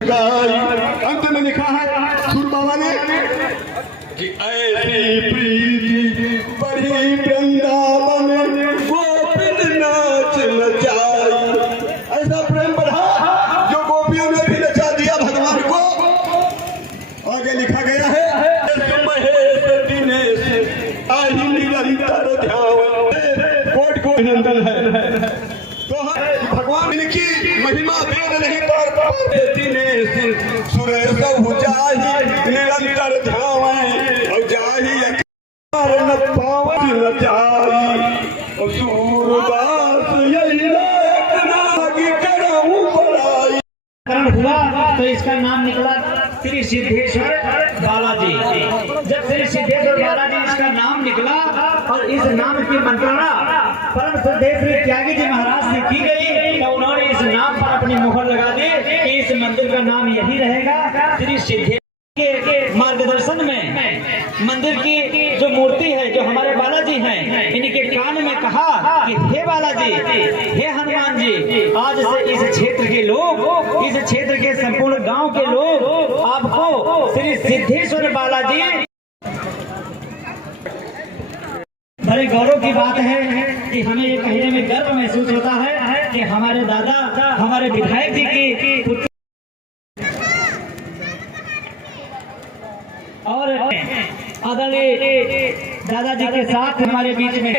अंत में लिखा है सुर बाबा ने कि ऐसी प्रीति बड़ी वृंदावन गोपिन नाच नचाई। ऐसा प्रेम बढ़ा जो गोपियों ने भी नचा दिया भगवान को। आगे लिखा गया है महेश दिनेश आई निरंतर ध्यान कोट को अभिनंदन है। तो भगवान इनकी महिमा वेद नहीं पार पाते। दिनेश सुरेश जाहि निरंतर ध्यान और जाहि न पावन न जाई और सूरदास यही लायक नागी करहूं बड़ाई। हुआ तो इसका नाम निकला श्री सिद्धेश्वर बालाजी। जब श्री सिद्धेश्वर बालाजी इसका नाम निकला और इस नाम की मंत्रणा परम श्रद्धेय श्री त्यागी जी महाराज से की गई तो उन्होंने इस नाम पर अपनी मुहर लगा दी कि इस मंदिर का नाम यही रहेगा। श्री सिद्धेश्वर के मार्गदर्शन में मंदिर की जो मूर्ति है, जो हमारे बालाजी हैं, इनके कान में कहा कि हे बालाजी, हे हनुमान जी, आज से इस क्षेत्र के लोग, इस क्षेत्र के संपूर्ण गांव के लोग आपको श्री सिद्धेश्वर बालाजी। बड़े गौरव की बात है कि हमें ये कहने में गर्व महसूस होता है कि हमारे दादा, हमारे विधायक जी की पुत्री और आदरणीय दादाजी के साथ हमारे बीच में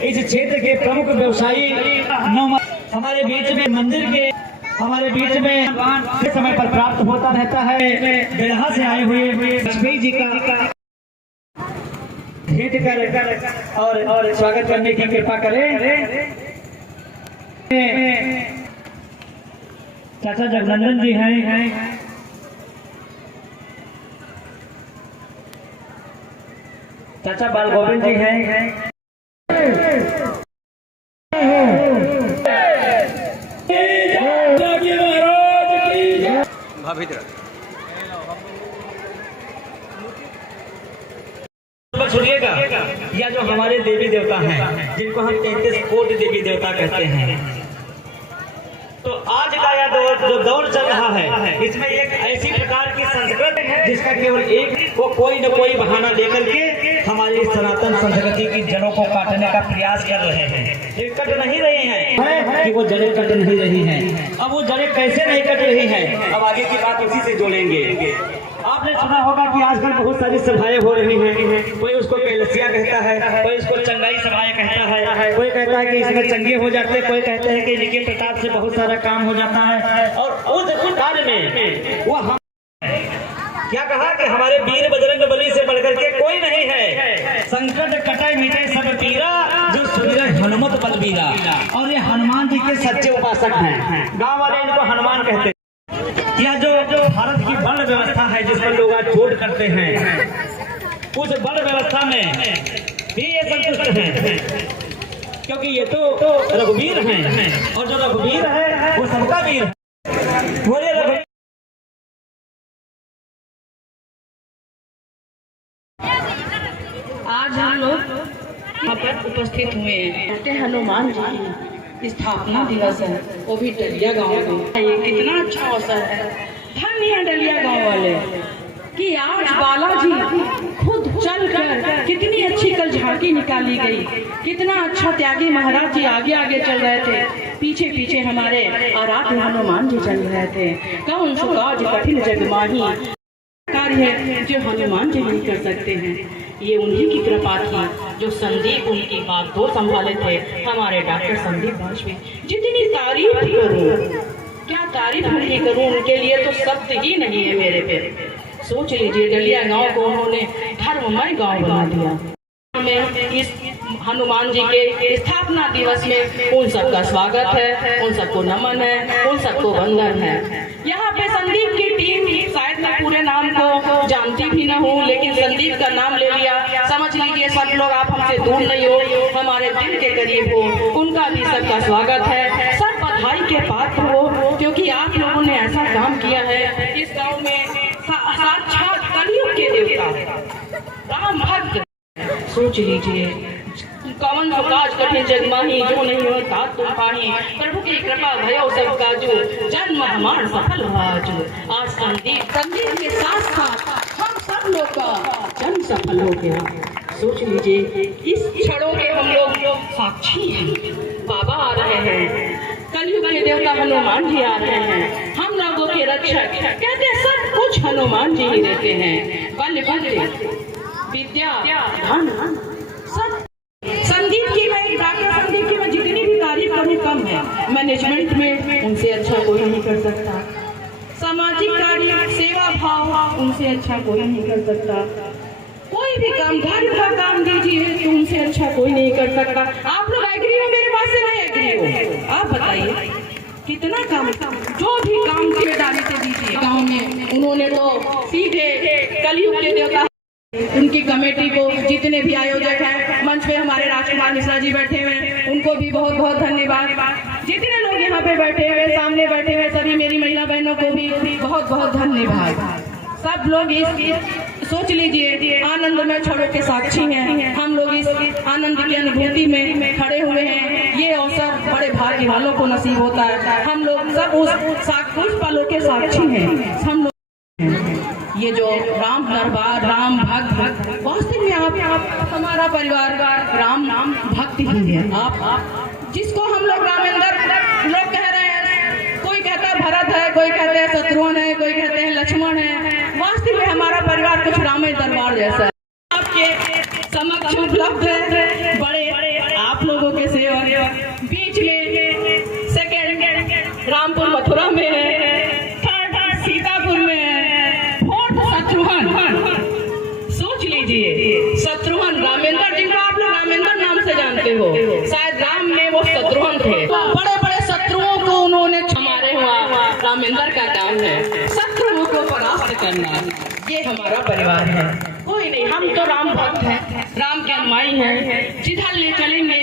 इस क्षेत्र के प्रमुख व्यवसायी हमारे बीच में मंदिर के हमारे बीच में समय पर प्राप्त होता रहता है। बेरहा से आए हुए वाजपेयी जी का भेंट कर और स्वागत करने की कृपा करें। चाचा जगनंदन जी हैं, चाचा बाल गोविंद जी हैं, सुनिएगा। या जो हमारे देवी देवता हैं जिनको हम 33 कोटि देवी देवता कहते हैं, तो आज का यह जो दौर चल रहा है इसमें एक ऐसी प्रकार की संस्कृति है जिसका केवल एक वो कोई न कोई बहाना लेकर के हमारी सनातन संस्कृति की जड़ों को काटने का प्रयास कर रहे हैं। ये कट नहीं रहे हैं कि वो जड़ें कट नहीं रही हैं। अब वो जड़ें कैसे नहीं कट रही हैं, अब आगे की बात उसी से जोड़ेंगे। आपने सुना होगा कि आजकल बहुत सारी सभाएं हो रही हैं। कोई उसको कैलसिया कहता है, कोई उसको चंगाई सभाएं कहता है, कोई कहता है कि इसमें चंगे हो जाते, कोई कहते हैं कि इनके प्रताप से बहुत सारा काम हो जाता है। और उस कार्य में वो हम क्या कहा कि हमारे वीर बजरंग बली से बढ़कर के कोई नहीं है। संकट कटे मिटे सब पीरा जो सुमिरै हनुमत बलबीरा। और ये हनुमान जी के सच्चे उपासक हैं। गाँव वाले इनको हनुमान कहते हैं। या जो भारत की बल व्यवस्था है जिस पर लोग आज चोट करते हैं, उस बल व्यवस्था में भी ये संतुष्ट हैं, क्योंकि ये तो रघुवीर हैं और जो रघुवीर है वो सबका वीर है। बोले रघुवीर। आज हम लोग यहाँ पर उपस्थित हुए हैं। हनुमान जी की स्थापना दिवस है, वो भी डलिया गांव में। ये कितना अच्छा अवसर है, धन्य है डलिया गांव वाले कि आज बालाजी खुद चलकर कितनी अच्छी कल झांकी निकाली गई। कितना अच्छा त्यागी महाराज जी आगे आगे चल रहे थे, पीछे पीछे हमारे आराध्य हनुमान जी चल रहे थे। कौन सो काज कठिन जग माही कार्य है जो हनुमान जी नहीं कर सकते हैं। ये उन्हीं की कृपा थी जो संदीप उनकी बात दो संभाले थे, हमारे डॉक्टर संदीप वाजपेयी। जितनी तारीफ करूं, क्या तारीफ उनकी करूं, उनके लिए तो शब्द ही नहीं है मेरे पे। सोच लीजिए डलिया गांव को उन्होंने धर्ममय गांव बना दिया। में इस हनुमान जी के स्थापना दिवस में उन सबका स्वागत है, उन सबको नमन है, उन सबको वंदन है। यहाँ पे संदीप की टीम, शायद मैं पूरे नाम को जानती भी न हूँ, लेकिन संदीप का नाम ले लिया, समझ लीजिए सब लोग आप हमसे दूर नहीं हो, हमारे दिल के करीब हो। उनका भी सबका स्वागत है। सब बधाई के पात्र हो, क्योंकि आप लोगों ने ऐसा काम किया है। इस गाँव में साक्षात कलयुग के देवता राम भक्त। सोच लीजिए कवन सुकाज कठिन जग माही, जो नहीं होता तुम पाही। प्रभु की कृपा भयो सब काजू, जन्म हमार सफल हाजू। आज संदीप के साथ साथ हम सब लोग का जन्म सफल हो गया। सोच लीजिए, इस क्षणों के हम लोग साक्षी हैं। बाबा आ रहे हैं, कलयुग के देवता हनुमान जी आ रहे हैं, हम लोगों के रक्षक। कहते हैं सब कुछ हनुमान जी ही देते हैं। बल विद्या धन सब। संदीप की मैं डॉक्टर संदीप की मैं जितनी भी तारीफ करूँ कम है। मैनेजमेंट में उनसे अच्छा कोई नहीं कर सकता। सामाजिक कार्य सेवा भाव उनसे अच्छा कोई नहीं कर सकता। कोई भी काम घर का काम दीजिए तो उनसे अच्छा कोई नहीं कर सकता। आप लोग एग्री हो मेरे पास से नहीं एग्री हो? आप बताइए कितना काम, जो भी काम के डाले से दीजिए। गाँव में उन्होंने तो सीधे कलयुग के देवता, उनकी कमेटी को जितने भी आयोजक हैं, मंच पे हमारे राजकुमार मिश्रा जी बैठे हुए हैं, उनको भी बहुत बहुत धन्यवाद। जितने लोग यहाँ पे बैठे हुए, सामने बैठे हुए सभी मेरी महिला बहनों को भी बहुत बहुत धन्यवाद। सब लोग इस सोच लीजिए आनंद में क्षणों के साक्षी हैं। हम लोग इस आनंद की अनुभूति में खड़े हुए हैं। ये अवसर बड़े भाग्य वालों को नसीब होता है। हम लोग सब उस पलों के साक्षी हैं। हम लोग ये जो राम दरबार, राम भक्त, वास्तव में आप हमारा परिवार राम भक्त ही है। आप जिसको हम लोग रामेंद्र लोग कह रहे हैं, कोई कहता है भरत है, कोई कहते हैं शत्रुघ्न है, कोई कहते हैं लक्ष्मण है। वास्तव में हमारा परिवार कुछ रामे दरबार जैसा है। आपके समक्ष उपलब्ध है बड़े आप लोगों के सेवक। बीच में सेकेंड रामपुर मथुरा में है, थर्ड सीतापुर में है, फोर्थ शत्रुघ्न। सोच लीजिए शत्रुघ्न रामेंद्र, जिनको आप लोग रामेंद्र नाम से जानते हो, शायद राम में वो शत्रुघ्न थे। बड़े बड़े शत्रुओं को उन्होंने, हमारे हुआ रामेंद्र का काम है शत्रुओं को परास्त करना। ये हमारा परिवार है। कोई नहीं, हम तो राम भक्त हैं, राम के अनुयायी हैं। जिधर ले चलेंगे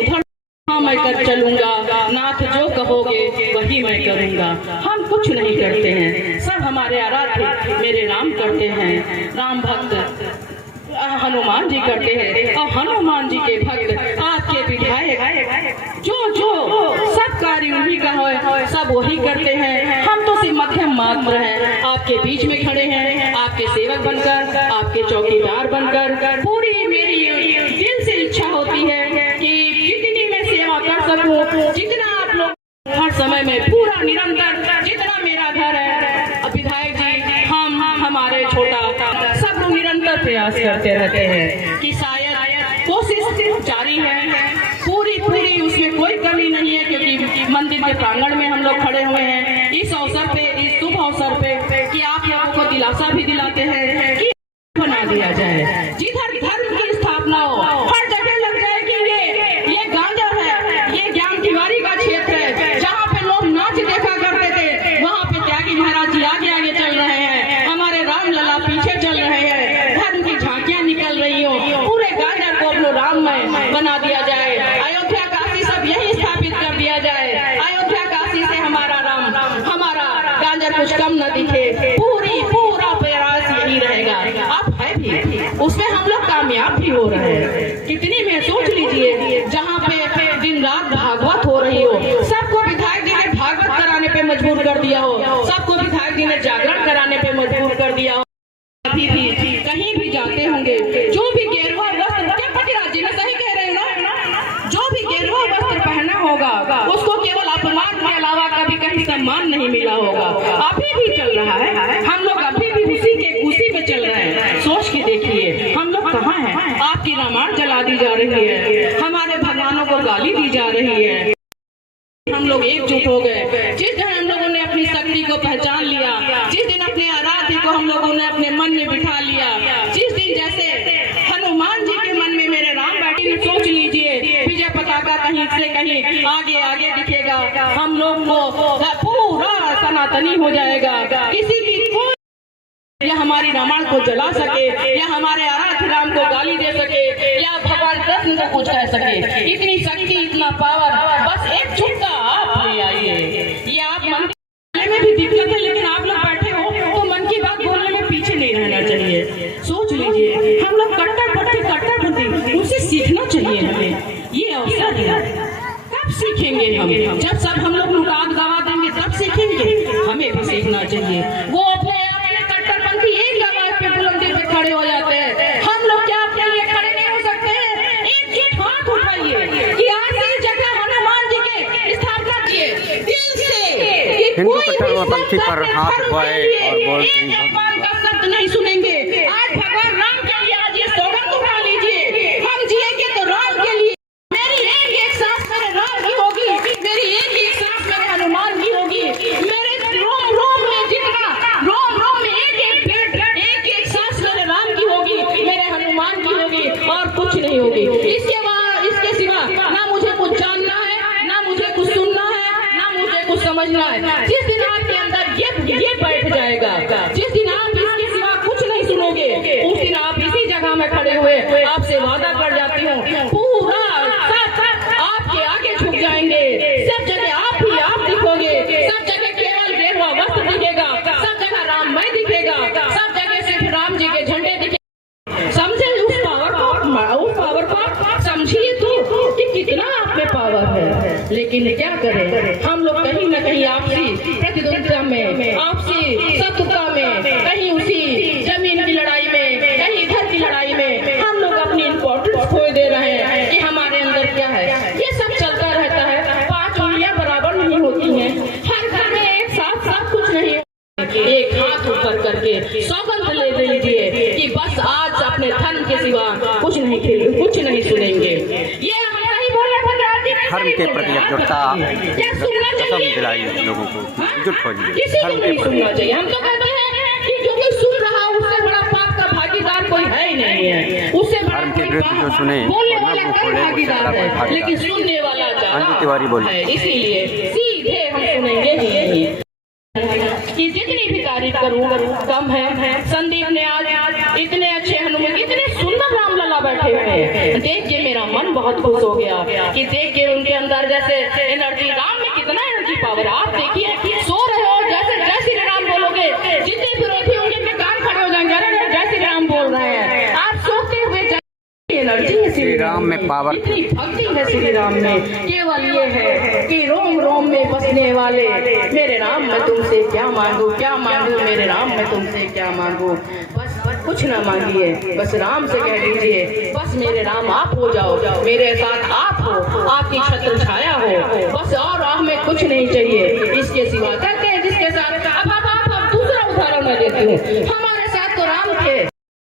उधर मैं कर चलूंगा, नाथ जो कहोगे वही मैं करूंगा। हम कुछ नहीं करते हैं, सब हमारे आराध्य मेरे राम करते हैं। राम भक्त हनुमान जी करते हैं, और हनुमान जी के भक्त आपके विधायक जो सब कार्य उन्हीं का है, सब वही करते हैं। हम तो सिर्फ मध्यम मात्र हैं, आपके बीच में खड़े हैं, आपके सेवक बनकर, आपके चौकीदार बनकर। पूरी मेरी दिल से इच्छा होती है कि जितनी मैं सेवा कर सकूं, जितना आप लोग हर समय में पूरा निरंतर, जितना मेरा घर है विधायक जी, हम हमारे छोटा सब लोग निरंतर प्रयास करते रहते हैं कि शायद कोशिश जारी है, पूरी उसमें कोई कमी नहीं है। क्योंकि मंदिर के प्रांगण में हम लोग खड़े हुए हैं इस अवसर पे, इस शुभ अवसर पे, कि आप लोगों को दिलासा भी दिलाते हैं कि बना दिया जाए। जिधर धर्म की स्थापना हो, हर जगह लग जाए कि ये गांजा है, ये ज्ञान तिवारी का क्षेत्र है। जहाँ पे लोग नाच देखा करते थे, वहाँ पे त्यागी महाराज जी आगे आगे चल रहे हैं, हमारे राम लला पीछे चल रहे हैं। धर्म की झांकियां निकल रही हो, पूरे गांजा को अपने राममय बना दिया जाए। अयोध्या काशी सब यही स्थापित कर दिया जाए। अयोध्या काशी से हमारा राम, हमारा गांजा कुछ कम न दिखे। पूरा प्रयास यही रहेगा। अब है भी, उसमें हम लोग कामयाब भी हो रहे हैं। कितनी में सोच लीजिए, जहाँ पे दिन रात भागवत हो रही हो, सबको विधायक जी ने भागवत कराने पे मजबूर कर दिया हो, सबको विधायक जी ने जागरण कराने पे मजबूर कर दिया हो। अभी भी कहीं भी जाते होंगे, जो भी गेरुआ वस्त्र, क्या पतिराज जी मैं सही कह रहे हो ना, जो भी गेरुआ वस्त्र पहना होगा उसको केवल अपमान के अलावा कभी कहीं सम्मान नहीं मिला होगा। अभी भी चल रहा है, हम लोग अभी भी उसी पे चल रहे हैं। सोच के देखिए हम लोग कहाँ हैं। आपकी रामायण जला दी जा रही है, हमारे भगवानों को गाली दी जा रही है। हम लोग एकजुट हो गए। जिस दिन हम लोगों ने अपनी शक्ति को पहचान लिया, जिस दिन अपने आराध्य को हम लोगों ने अपने मन में बिठा लिया, जिस दिन जैसे हनुमान जी के मन में मेरे राम बैठे, सोच लीजिए विजय पताका कहीं से कहीं आगे दिखेगा। हम लोग को पूरा सनातनी हो जाएगा। किसी भी या हमारी रामायण को जला सके, या हमारे आराध्य राम को गाली दे सके, या भगवान कृष्ण को कुछ कह सके। इतनी शक्ति, इतना पावर, बस एक छुट्टा आप ले आइए। ये आप मन में भी दिक्कत है, लेकिन आप लोग बैठे हो तो मन की बात बोलने में पीछे नहीं रहना चाहिए। सोच लीजिए हम लोग कट्टरपंथी उनसे सीखना चाहिए हमें। जब सब हम लोग मुकाद गवा देंगे तब सीखेंगे। हमें भी सीखना चाहिए। वो अपने कट्टरपंथी एक आवाज पे बुलंदी पे खड़े हो जाते हैं, हम लोग क्या अपने लिए खड़े नहीं हो सकते? एकजुट हाथ उठाइए कि आज इस जगह हनुमान जी के स्थापना किए दिल से कि हिंदू कोई भी कट्टरपंथी पर हाथ उठाए और बोल का शब्द नहीं सुनेंगे। आज भगवान राम के लिए आज ये सौगंध उठा लीजिए, हम जिएंगे तो राम के लिए। मेरी एक सांस मेरे राम की होगी, मेरी एक सांस मेरे हनुमान की होगी, मेरे रोम रोम में जितना रोम रोम में एक सांस मेरे राम की होगी, मेरे हनुमान की होगी, और कुछ नहीं होगी। इसके सिवा ना मुझे कुछ जानना है, ना मुझे कुछ सुनना है, ना मुझे कुछ समझना है। जिस दिन आपके अंदर ये बैठ जाएगा, जिस दिन आप इसके सिवा कुछ नहीं सुनोगे, उस दिन आप इसी जगह में खड़े हुए आपसे वादा कर जाती हूँ, पूरा आपके आगे झुक जाएंगे। सब जगह आप ही आप दिखोगे, सब जगह केवल गेरुआ वस्त्र दिखेगा, सब जगह राममय दिखेगा, सब जगह सिर्फ राम जी के झंडे दिखेगा। समझे उस पावर को समझिए तो कि कितना आप में पावर है। लेकिन क्या करें, हम लोग कहीं न कहीं आपसी प्रतिद्वंद्विता में, आपसी शत्रुता में, कहीं उसी जमीन की लड़ाई में, कहीं घर की लड़ाई में हम लोग अपनी इम्पोर्टेंस खो दे रहे हैं कि हमारे अंदर क्या है। ये सब चलता रहता है। 5 उंगलियां बराबर नहीं होती हैं, हर घर में एक साथ सब कुछ नहीं। एक हाथ ऊपर करके सौगंध ले लीजिए कि बस आज अपने धर्म के सिवा कुछ नहीं सुनेंगे। ये हम नहीं बोल रहे धर्म के प्रति एकजुटता कसम दिलाई लोगों को, एकजुट हो जाइए। किसी को नहीं सुनना चाहिए। हम तो कहते हैं कि जो कोई सुन रहा उससे बड़ा पाप का भागीदार कोई है ही नहीं है। उससे बड़ा धर्म के विरुद्ध जो सुने बोलने और वाला न कोई बोले, भागीदार है, लेकिन सुनने वाला अंजू तिवारी बोले। है। इसीलिए सीधे हम सुनेंगे ही नहीं कि जितनी भी तारीफ करूँ कम है। संदीप ने आज इतने अच्छे हनुमान, इतने सुंदर रामलला बैठे हुए हैं, देख के मेरा मन बहुत खुश हो गया कि देख के उनके अंदर जैसे एनर्जी, राम में कितना एनर्जी पावर। आप देखिए सो रहे हो, जैसे जय श्री राम बोलोगे, जितने विरोधी होंगे वे काम खड़े हो जाएंगे, अरे जय श्री राम बोल रहे हैं। आप सोते हुए एनर्जी है श्री राम में पावर, इतनी भक्ति है श्री राम में। केवल ये है कि रोम रोम में बसने वाले मेरे राम मैं तुमसे क्या मांगू, क्या मांगू मेरे राम मैं तुमसे क्या मांगू। बस कुछ ना मांगिए, बस राम से कह दीजिए बस मेरे राम आप हो जाओ, मेरे साथ आप हो, आपकी छत्र छाया हो, बस और हमें कुछ नहीं चाहिए इसके सिवा। कहते हैं जिसके साथ अब दूसरा उदाहरण मैं देती हूँ। हमारे साथ तो राम थे,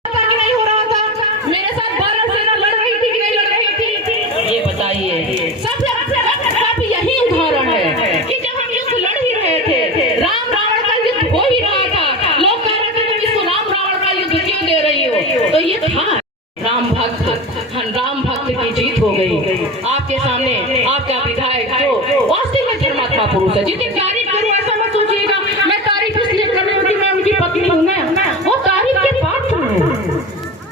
नहीं हो रहा था, मेरे साथ 12 सेना लड़ रही थी कि नहीं लड़ रही थी, ये बताइए। सब यही उदाहरण है कि जब हम युद्ध लड़ ही रहे थे, राम रावण का युद्ध हो ही रहा था, लोग कह रहे थे तुम इसको राम रावण का युद्ध क्यों दे रही हो, तो ये था राम भक्त की जीत हो गई। आपके सामने आपका विधायक जो वास्तव में धर्मात्मा पुरुष है, जितनी तारीफ करूँ ऐसा मत सोचिएगा मैं तारीफ इसलिए कर रही हूँ कि मैं उनकी पत्नी हूँ, वो तारीफ के पात्र हूँ।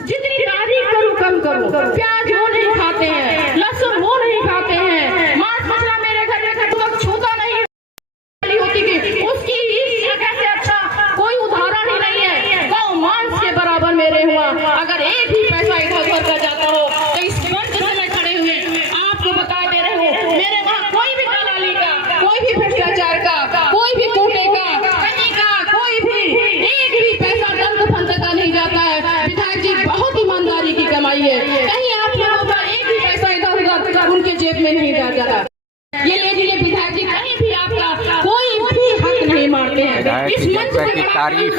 जितनी तारीफ करूँ कम करूँ। प्याज वो नहीं खाते हैं, लहसुन वो नहीं खाते हैं, मांस मछला मेरे घर में कभी छूता नहीं होती कि उसकी इस जगह से अच्छा कोई उदाहरण ही नहीं है। गौ मांस के बराबर मेरे हुआ, अगर एक भी पैसा इधर उधर का जाता हो तो इस मंच से मैं खड़े हुए आपको बता दे रहे हो, मेरे वहाँ कोई भी दलाली का, कोई भी भ्रष्टाचार का, कोई भी कोटे का, कहीं का कोई भी एक भी पैसा दंड फंद का नहीं जाता है। विधायक जी बहुत ईमानदारी की कमाई है, कहीं आप लोगों का एक भी पैसा इधर उधर उनके जेब में नहीं जाता। ये ले लीजिए विधायक जी, कहीं भी आपका कोई भी हक नहीं मारते हैं। इस मंच की तारीफ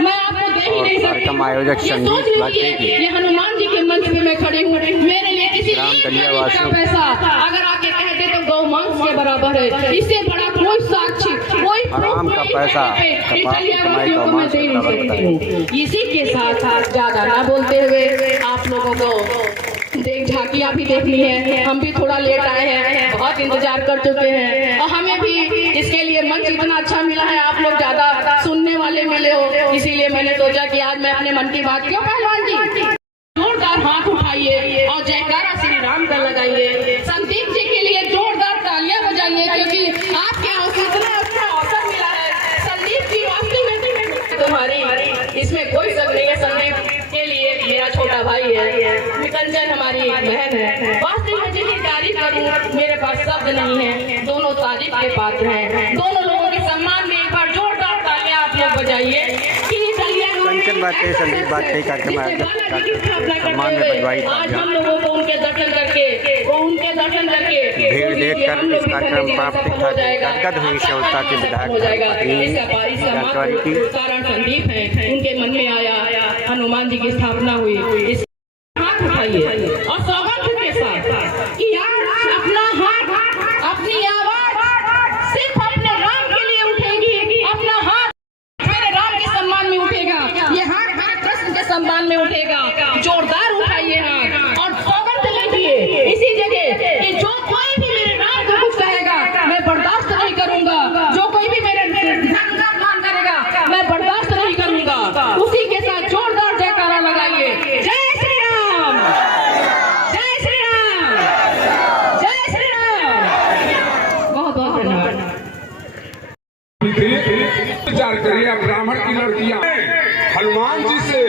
मैं आपको दे ही नहीं सकती। आयोजक संदीप वाजपेयी की, ये हनुमान जी के मंच पे मैं खड़ी हूँ, मेरे लिए किसी का पैसा अगर आके कहते तो गौ मांस के बराबर है। इससे बड़ा कोई साक्षी, कोई राम का पैसा को मैं दे नहीं सकती हूँ। इसी के साथ ज्यादा ना बोलते हुए आप लोगों को देख झांकियाँ भी देखनी है। हम भी थोड़ा लेट आए हैं, बहुत इंतजार कर चुके हैं और हमें भी इसके लिए मंच इतना अच्छा मिला है, आप लोग ज्यादा सुनने वाले मिले हो, इसीलिए मैंने सोचा कि आज मैं अपने मन की बात, क्यों पहलवान जी जोरदार हाथ उठाइए और जयकारा श्री राम का लगाइए। संदीप जी के लिए जोरदार तालियां बजाइए क्योंकि आपके इतना अच्छा अवसर मिला है। संदीप जी वास्तव में तुम्हारी इसमें कोई शक नहीं है, संदीप के लिए मेरा छोटा भाई है। निरंजन हमारी एक बहन है। वास्तव में जितनी तारीफ करूं मेरे पास शब्द नहीं है। दोनों तारीफ के पात्र हैं। दोनों लोगों के सम्मान में एक बार जोरदार तालियां आप लोग बजाइए कि कंचन बातें संदीप बातें कार्यक्रम सम्मान में बजवाई आज हम लोगों को उनके दर्शन करके भीड़ देखकर इस कार्यक्रम प्राप्त गदगद हुई सेवता के विधायक जानकारी की कारण संदीप है। उनके मन में आया हनुमान जी की स्थापना हुई। इस हाथ उठाइए और सौगंध के साथ कि आज अपना हाथ अपनी आवाज सिर्फ अपने राम के लिए उठेगी। अपना हाथ मेरे राम के सम्मान में उठेगा। ये हाथ मेरे कृष्ण के सम्मान में उठेगा। जोरदार उठाइए हाथ और सौगंध लीजिए इसी जगह कि जो कोई भी मेरे राम को कुछ कहेगा मैं बर्दाश्त नहीं करूंगा। जो कोई भी मेरे धर्म का अपमान करेगा मैं बर्दाश्त नहीं करूंगा। उसी के साथ जोरदार जयकारा लगाइए। जय श्री राम, जय श्री राम, जय श्री राम। बहुत बहुत धन्यवाद। विचार करिए, ब्राह्मण की लड़कियां हनुमान जी से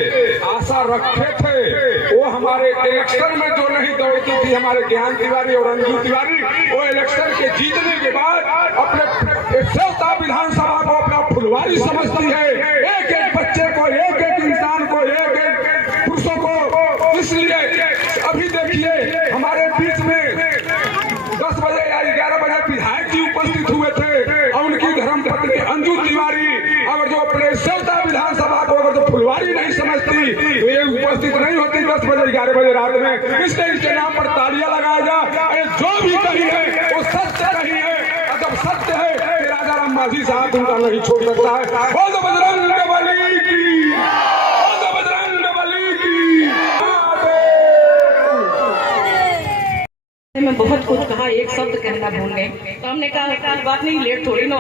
आशा रखे थे। वो हमारे इलेक्शन में जो नहीं दौड़ती थी, हमारे ज्ञान तिवारी और अंजू तिवारी, वो इलेक्शन के जीतने के बाद अपने सेवता विधानसभा को अपना फुलवारी समझती है। एक एक बच्चे को, एक एक इंसान को, एक एक पुरुषों को। इसलिए अभी देखिए हमारे बीच में 10 बजे या 11 बजे विधायक जी उपस्थित हुए थे और उनकी धर्मपत्नी अंजू तिवारी, अगर जो अपने सेवता विधानसभा को अगर जो फुलवारी नहीं समझती तो ये उपस्थित नहीं होती 10 बजे 11 बजे रात में। इसलिए इसके नाम पर तालियां लगाया जाए। जो भी कही है वो सत्य नहीं है। और जब सत्य है तो राजा राम मांझी साहब उनका नहीं छोड़ सकता है। बोलो बजरंगबली की, बोलो बजरंगबली की। मैं बहुत कुछ कहा, एक शब्द कहना भूल गए तो हमने कहा बात नहीं, लेट थोड़ी ना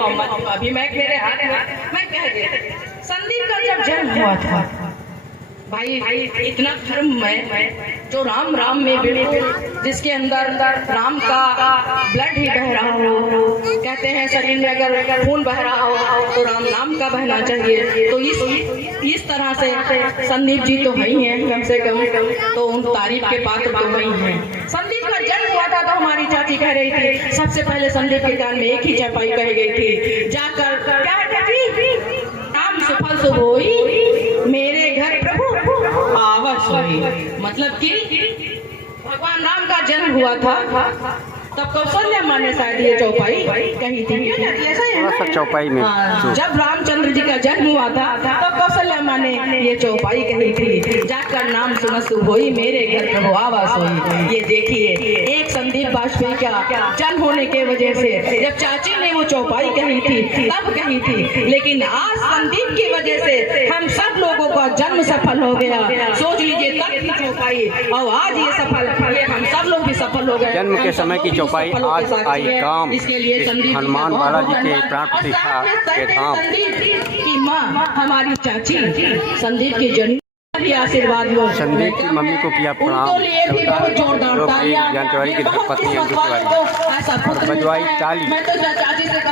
अभी मैं मेरे हाथ में मैं कह दिया। संदीप का जब जन्म हुआ था भाई इतना धर्म में जो राम राम में बिल्कुल जिसके अंदर राम का ब्लड ही बह रहा हो। कहते हैं शरीर में अगर खून बह रहा हो तो राम नाम का बहना चाहिए। तो इस तरह से संदीप जी तो वही हैं कम से कम, तो उन तारीफ के पात्र तो वही हैं। संदीप का जन्म हुआ था तो हमारी चाची कह रही थी सबसे पहले संदीप के कान में एक ही चौपाई कही गई थी, जाकर क्या कहती, नाम सफल शुभ होई मेरे घर प्रभु आवास हुई। मतलब कि भगवान राम का जन्म हुआ था तब कौशल्या माँ ने शायद ये चौपाई कही थी। ऐसा है ना? चौपाई में जब रामचंद्र जी का जन्म हुआ था तब कौशल्या माँ ने ये चौपाई कही थी, जाकर नाम सुन शुभ होई मेरे घर प्रभु आवास हुई। ये देखिए एक संदीप वाजपेयी का जन्म होने के वजह से जब चाची ने वो चौपाई कही थी तब कही थी, लेकिन आज संदीप की वजह से हम सब लोगों का जन्म सफल हो गया। सोच लीजिए तब की चौपाई और आज ये सफल, ये हम सब लोग भी सफल हो गए। जन्म के समय की चौपाई आज आई काम इस हनुमान बालाजी के प्राण प्रतिष्ठा के धाम की माँ हमारी चाची संदीप की जन्म भी आशीर्वाद लो। संदीप की मम्मी को किया प्रणाम। जानकारी की धर्मपत्नी अंजू तिवारी बजवाई ताली,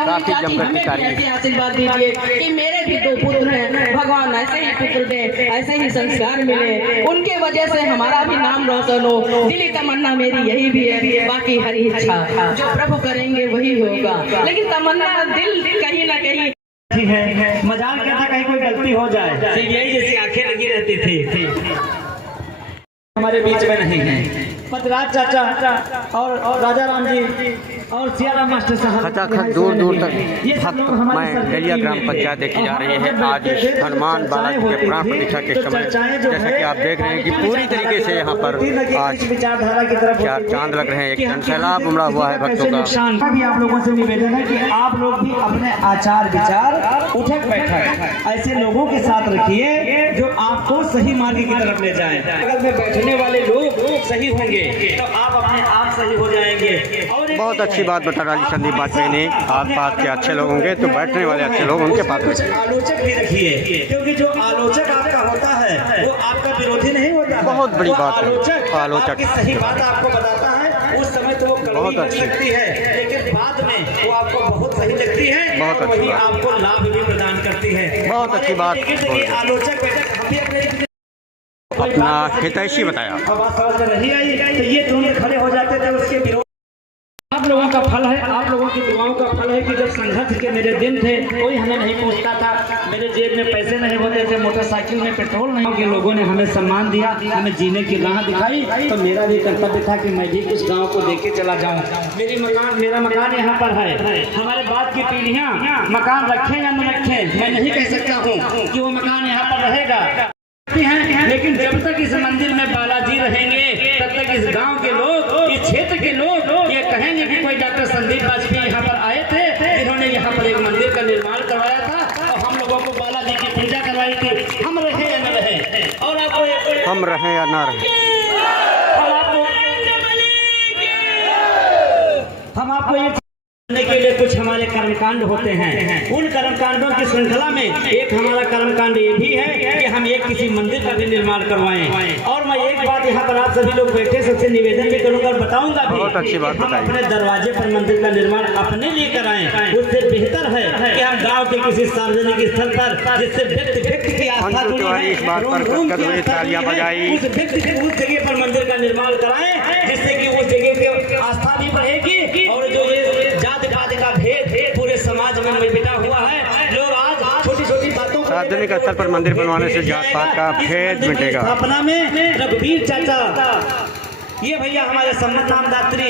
काफी जमकर की तारीफ। आशीर्वाद दीजिए कि मेरे भी 2 पुत्र हैं, भगवान ऐसे ही पुत्र दे, ऐसे ही संस्कार मिले, उनके वजह से हमारा भी नाम रोशन हो। दिली तमन्ना मेरी यही भी है, बाकी हरी इच्छा जो प्रभु करेंगे वही होगा। लेकिन तमन्ना दिल कहीं ना कहीं है, मजाल क्या था कहीं कोई गलती हो जाए। सीबीआई जैसी आंखें लगी रहती थी, हमारे बीच में नहीं है। पतराज चाचा और राजा राम जी और सियाराम मास्टर साहब खचाखच दूर दूर तक भक्त मैं डलिया ग्राम पंचायत देखी जा रही है। आज हनुमान बालाजी के प्राण प्रतिष्ठा के समय जैसा कि आप देख रहे हैं कि पूरी तरीके से यहाँ पर आज विचारधारा की तरफ चार चांद लग रहे हैं। एक सैलाब उमड़ा हुआ है भक्तों का। भी आप लोगों से निवेदन है कि आप लोग भी अपने आचार विचार उठक बैठक ऐसे लोगों के साथ रखिए जो आपको सही मार्ग की तरफ ले जाए। अगर में बैठने वाले लोग सही होंगे तो आप अपने आप सही हो जाएंगे। और बहुत अच्छी बात बता डाली संदीप वाजपेयी ने। आस पास के अच्छे लोग होंगे तो बैठने वाले अच्छे लोग उनके पास बैठे। आलोचक भी रखिए, क्योंकि जो आलोचक आपका होता है वो आपका विरोधी नहीं होता। बहुत बड़ी बात है। आलोचक आपकी सही बात आपको बताता है, उस समय तो वो कड़वी लगती है, लेकिन बाद में वो आपको बहुत सही लगती है, बहुत अच्छी वही बात। आपको लाभ भी प्रदान करती है। बहुत अच्छी बात। आलोचक अपना हितैषी बताया। आवाज समझ में नहीं आई तो ये दोनों खड़े हो जाते थे उसके विरोध। आप लोगों का फल है, आप लोगों की दुआओं का फल है कि जब संघर्ष के मेरे दिन थे कोई हमें नहीं पूछता था, मेरे जेब में पैसे नहीं होते थे, मोटरसाइकिल में पेट्रोल नहीं, कि लोगों ने हमें सम्मान दिया, हमें जीने की राह दिखाई, तो मेरा भी कर्तव्य था कि मैं भी कुछ गांव को देख चला जाऊं। मेरा मकान यहाँ पर है, हमारे बाद की पीढ़ियाँ मकान रखें या न रखें मैं नहीं कह सकता हूँ कि वो मकान यहाँ पर रहेगा हैं, लेकिन जब तक इस मंदिर में बालाजी रहेंगे तब तक इस गांव के लोग, इस क्षेत्र के लोग ये कहेंगे कि कोई डॉक्टर संदीप वाजपेयी यहाँ पर आए थे, जिन्होंने यहाँ पर एक मंदिर का निर्माण करवाया था और हम लोगों को बालाजी की पूजा करवाई थी। हम रहे या न रहे, और आपको हम रहे या ना रहे, हम आपको ये करने के लिए कुछ हमारे कर्मकांड होते हैं। उन कर्मकांडों की श्रृंखला में एक हमारा कर्मकांड ये भी है कि हम एक किसी मंदिर का भी निर्माण करवाएं। और मैं एक बात यहाँ पर आप सभी लोग बैठे सबसे निवेदन भी करूंगा और बताऊंगा भी, बहुत अच्छी बात हम अपने दरवाजे पर मंदिर का निर्माण अपने लिए कराएं। उससे बेहतर है कि हम गाँव के किसी सार्वजनिक स्थल पर जिससे व्यक्ति की आस्था जुड़ी है, इस बात पर तालियां बजाई, उस जगह पर मंदिर का निर्माण कराएं, जिससे कि उस जगह की आस्था भी बढ़ेगी और जो ये का भेद पूरे समाज में मिटा हुआ है। लोग आज छोटी छोटी बातों सार्वजनिक स्तर पर मंदिर बनवाने से जात पात का भेद मिटेगा। स्थापना में रघुवीर चाचा, ये भैया हमारे सम्मत नामदात्री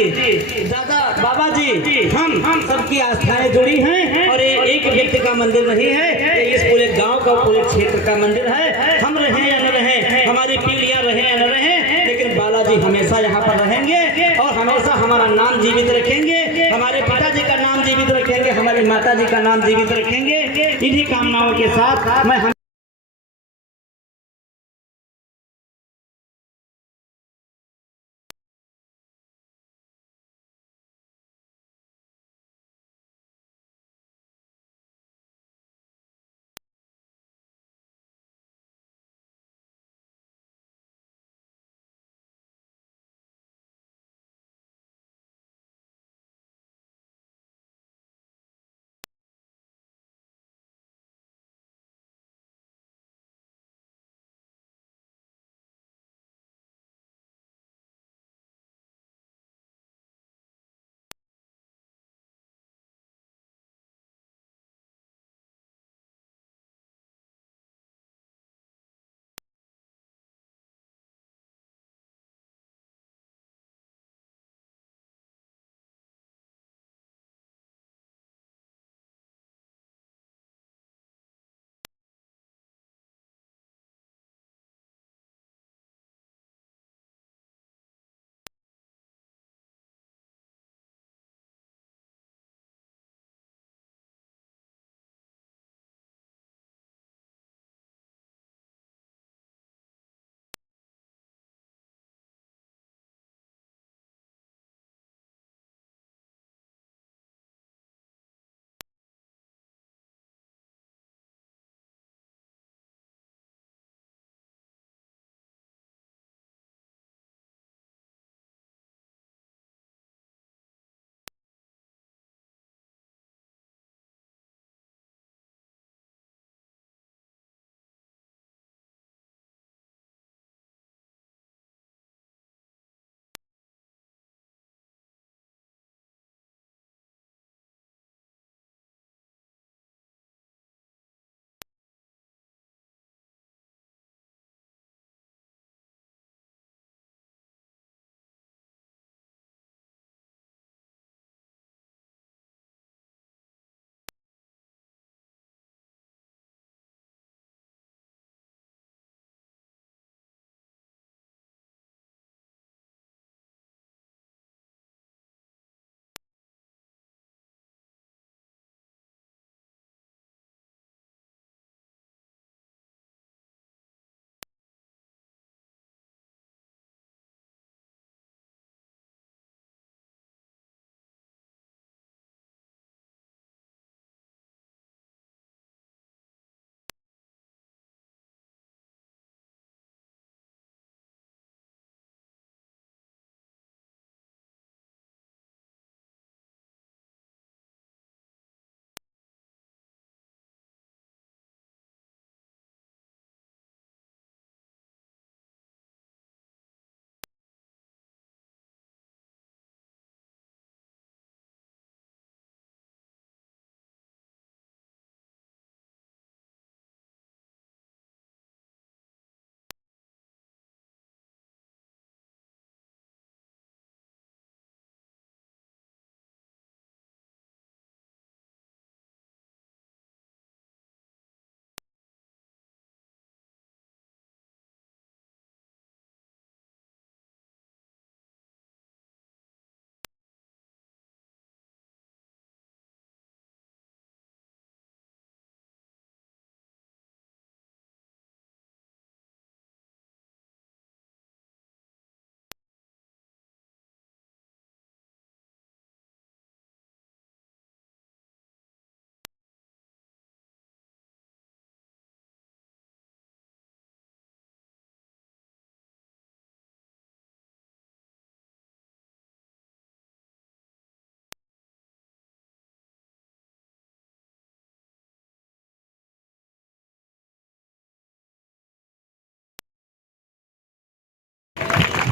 दादा बाबा जी, हम सबकी आस्थाएं जुड़ी हैं और ये एक व्यक्ति का मंदिर नहीं है, ये इस पूरे गांव का, पूरे क्षेत्र का मंदिर है। हम रहे या न रहे, हमारी पीढ़ियां रहे या न रहे, लेकिन बालाजी हमेशा यहाँ पर रहेंगे और हमेशा हमारा नाम जीवित रखेंगे, हमारे पिताजी का नाम जीवित रखेंगे, हमारी माताजी का नाम जीवित रखेंगे। इन्हीं कामनाओं के साथ मैं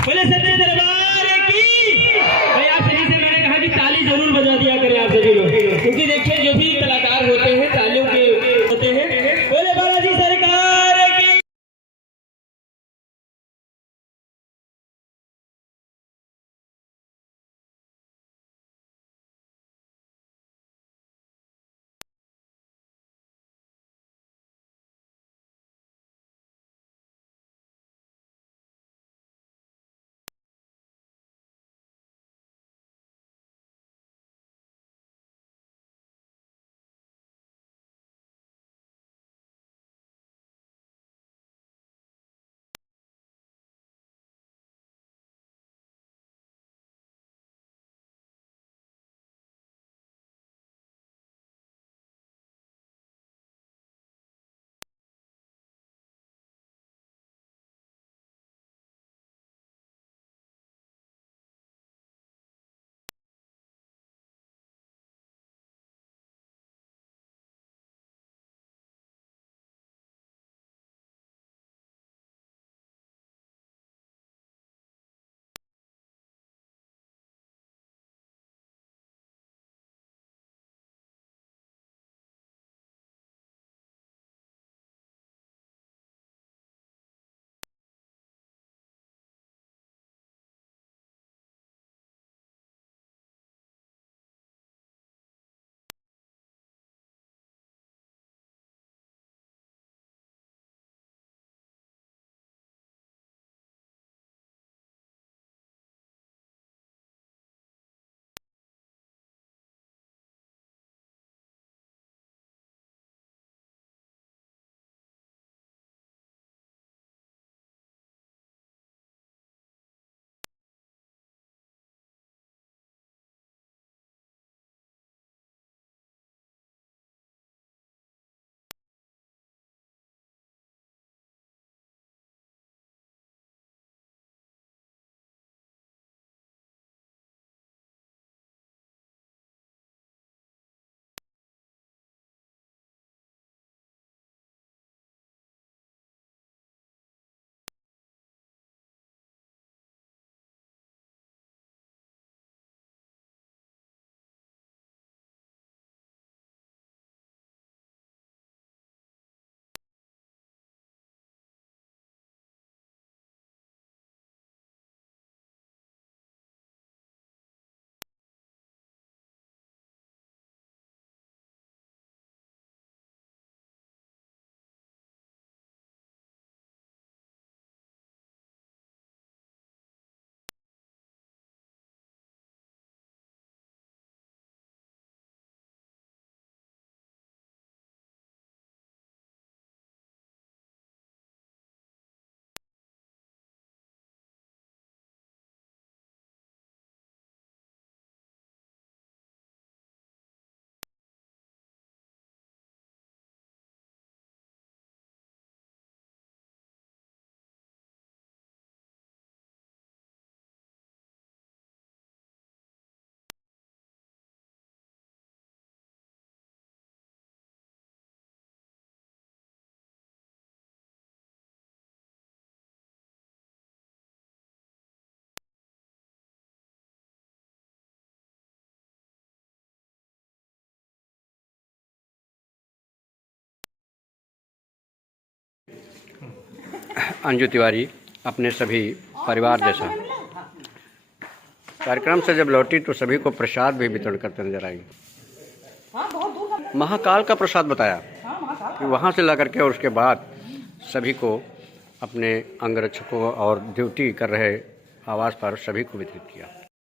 बोले सच्चे दरबार की। भाई आप सभी से मैंने कहा कि ताली जरूर बजा दिया करें आप सभी लोग, क्योंकि देखिए जो भी कलाकार होते हैं तालियों के होते हैं। बोले बालाजी सरकार की। अंजू तिवारी अपने सभी परिवार जैसा कार्यक्रम से जब लौटी तो सभी को प्रसाद भी वितरण करते नजर आई। महाकाल का प्रसाद बताया कि वहाँ से ला करके और उसके बाद सभी को अपने अंगरक्षकों और ड्यूटी कर रहे आवास पर सभी को वितरित किया।